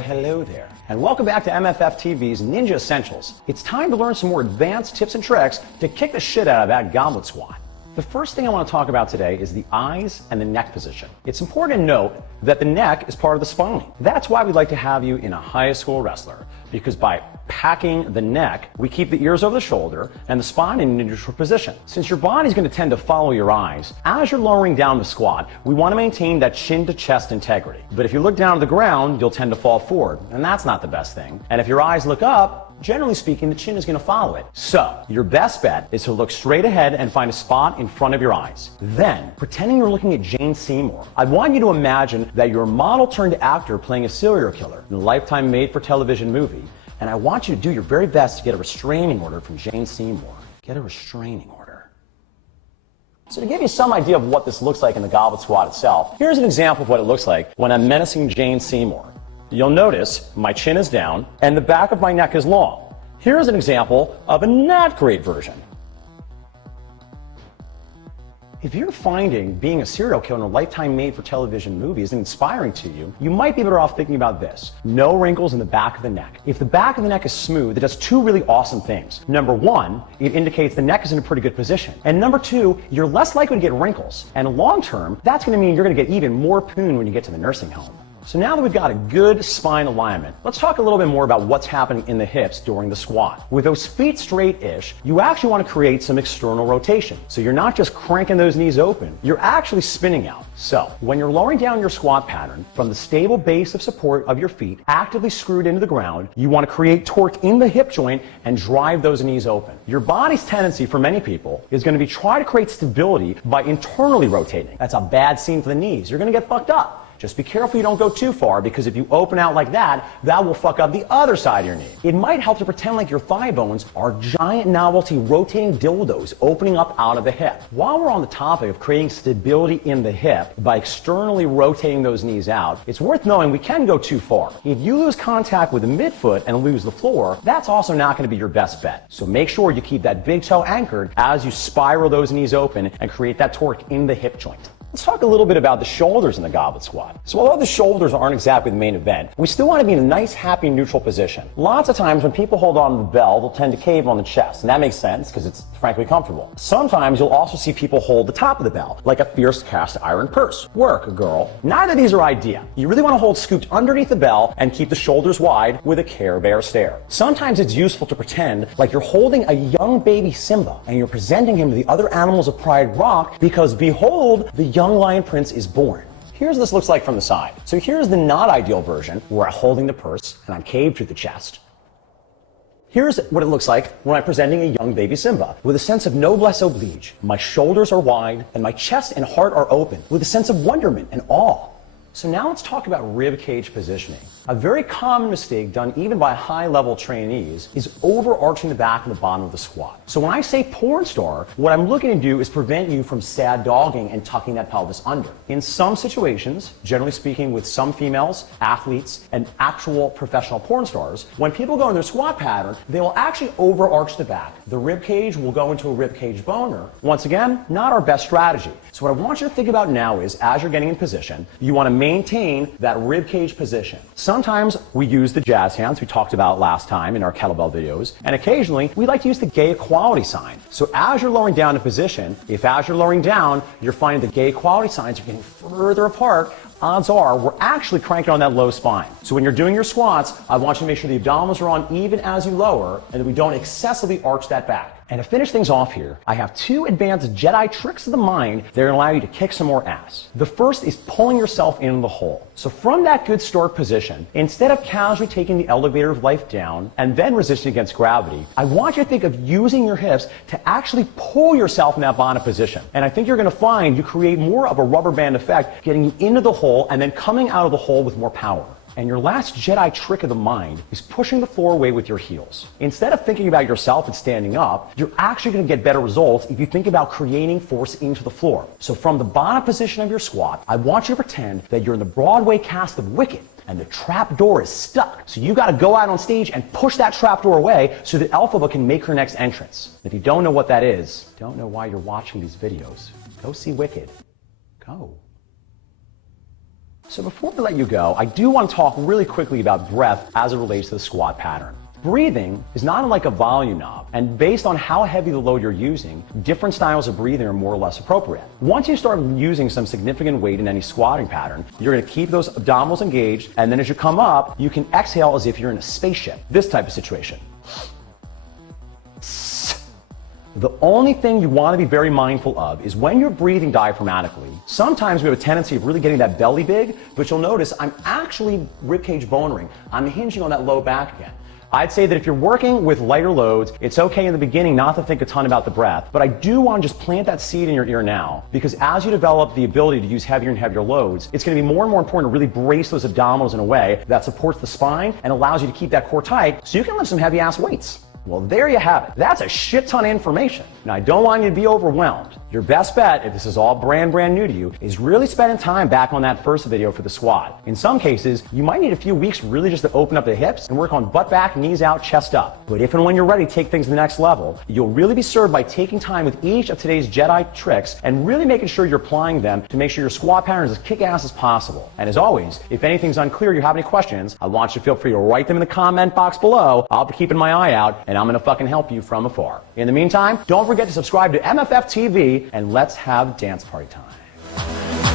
Well, hello there, and welcome back to MFF TV's Ninja Essentials. It's time to learn some more advanced tips and tricks to kick the shit out of that goblet squat. The first thing I want to talk about today is the eyes and the neck position. It's important to note that the neck is part of the spine. That's why we like to have you in a high school wrestler, because by packing the neck, we keep the ears over the shoulder and the spine in a neutral position. Since your body's going to tend to follow your eyes, as you're lowering down the squat, we want to maintain that chin to chest integrity. But if you look down to the ground, you'll tend to fall forward, and that's not the best thing. And if your eyes look up, generally speaking, the chin is going to follow it. So, your best bet is to look straight ahead and find a spot in front of your eyes. Then, pretending you're looking at Jane Seymour, I want you to imagine that you're a model turned actor playing a serial killer in a Lifetime made-for-television movie, and I want you to do your very best to get a restraining order from Jane Seymour. Get a restraining order. So to give you some idea of what this looks like in the goblet squat itself, here's an example of what it looks like when I'm menacing Jane Seymour. You'll notice my chin is down and the back of my neck is long. Here's an example of a not great version. If you're finding being a serial killer in a Lifetime made-for-television movie is inspiring to you, you might be better off thinking about this. No wrinkles in the back of the neck. If the back of the neck is smooth, it does two really awesome things. Number one, it indicates the neck is in a pretty good position. And number two, you're less likely to get wrinkles. And long term, that's going to mean you're going to get even more poon when you get to the nursing home. So now that we've got a good spine alignment, let's talk a little bit more about what's happening in the hips during the squat. With those feet straight-ish, you actually want to create some external rotation. So you're not just cranking those knees open, you're actually spinning out. So when you're lowering down your squat pattern from the stable base of support of your feet actively screwed into the ground, you want to create torque in the hip joint and drive those knees open. Your body's tendency for many people is going to be try to create stability by internally rotating. That's a bad scene for the knees. You're going to get fucked up. Just be careful you don't go too far, because if you open out like that, that will fuck up the other side of your knee. It might help to pretend like your thigh bones are giant novelty rotating dildos opening up out of the hip. While we're on the topic of creating stability in the hip by externally rotating those knees out, it's worth knowing we can go too far. If you lose contact with the midfoot and lose the floor, that's also not going to be your best bet. So make sure you keep that big toe anchored as you spiral those knees open and create that torque in the hip joint. Let's talk a little bit about the shoulders in the goblet squat. So although the shoulders aren't exactly the main event, we still want to be in a nice, happy, neutral position. Lots of times when people hold on to the bell, they'll tend to cave on the chest, and that makes sense because it's frankly comfortable. Sometimes you'll also see people hold the top of the bell, like a fierce cast iron purse. Work, girl. Neither of these are ideal. You really want to hold scooped underneath the bell and keep the shoulders wide with a Care Bear stare. Sometimes it's useful to pretend like you're holding a young baby Simba and you're presenting him to the other animals of Pride Rock because, behold, the young lion prince is born. Here's what this looks like from the side. So here's the not ideal version where I'm holding the purse and I'm caved to the chest. Here's what it looks like when I'm presenting a young baby Simba with a sense of noblesse oblige. My shoulders are wide and my chest and heart are open with a sense of wonderment and awe. So now let's talk about rib cage positioning. A very common mistake done even by high-level trainees is overarching the back and the bottom of the squat. So when I say porn star, what I'm looking to do is prevent you from sad dogging and tucking that pelvis under. In some situations, generally speaking with some females, athletes, and actual professional porn stars, when people go in their squat pattern, they will actually overarch the back. The rib cage will go into a rib cage boner. Once again, not our best strategy. So what I want you to think about now is, as you're getting in position, you want to maintain that rib cage position. Sometimes we use the jazz hands we talked about last time in our kettlebell videos, and occasionally we like to use the gay equality sign. So as you're lowering down to position, if as you're lowering down, you're finding the gay equality signs are getting further apart, odds are we're actually cranking on that low spine. So when you're doing your squats, I want you to make sure the abdominals are on even as you lower and that we don't excessively arch that back. And to finish things off here, I have two advanced Jedi tricks of the mind that are going to allow you to kick some more ass. The first is pulling yourself into the hole. So from that good start position, instead of casually taking the elevator of life down and then resisting against gravity, I want you to think of using your hips to actually pull yourself in that bottom position. And I think you're going to find you create more of a rubber band effect, getting you into the hole and then coming out of the hole with more power. And your last Jedi trick of the mind is pushing the floor away with your heels. Instead of thinking about yourself and standing up, you're actually going to get better results if you think about creating force into the floor. So from the bottom position of your squat, I want you to pretend that you're in the Broadway cast of Wicked and the trap door is stuck. So you got to go out on stage and push that trap door away so that Elphaba can make her next entrance. If you don't know what that is, don't know why you're watching these videos, go see Wicked. Go. So before we let you go, I do want to talk really quickly about breath as it relates to the squat pattern. Breathing is not unlike a volume knob, and based on how heavy the load you're using, different styles of breathing are more or less appropriate. Once you start using some significant weight in any squatting pattern, you're going to keep those abdominals engaged, and then as you come up, you can exhale as if you're in a spaceship. This type of situation. The only thing you want to be very mindful of is when you're breathing diaphragmatically, sometimes we have a tendency of really getting that belly big, but you'll notice I'm actually ribcage bonering. I'm hinging on that low back again. I'd say that if you're working with lighter loads, it's okay in the beginning not to think a ton about the breath, but I do want to just plant that seed in your ear now, because as you develop the ability to use heavier and heavier loads, it's going to be more and more important to really brace those abdominals in a way that supports the spine and allows you to keep that core tight so you can lift some heavy ass weights. Well, there you have it. That's a shit ton of information. Now, I don't want you to be overwhelmed. Your best bet, if this is all brand new to you, is really spending time back on that first video for the squat. In some cases, you might need a few weeks really just to open up the hips and work on butt back, knees out, chest up. But if and when you're ready to take things to the next level, you'll really be served by taking time with each of today's Jedi tricks and really making sure you're applying them to make sure your squat pattern is as kick-ass as possible. And as always, if anything's unclear, you have any questions, I want you to feel free to write them in the comment box below. I'll be keeping my eye out, and I'm gonna fucking help you from afar. In the meantime, don't forget to subscribe to MFF TV, and let's have dance party time.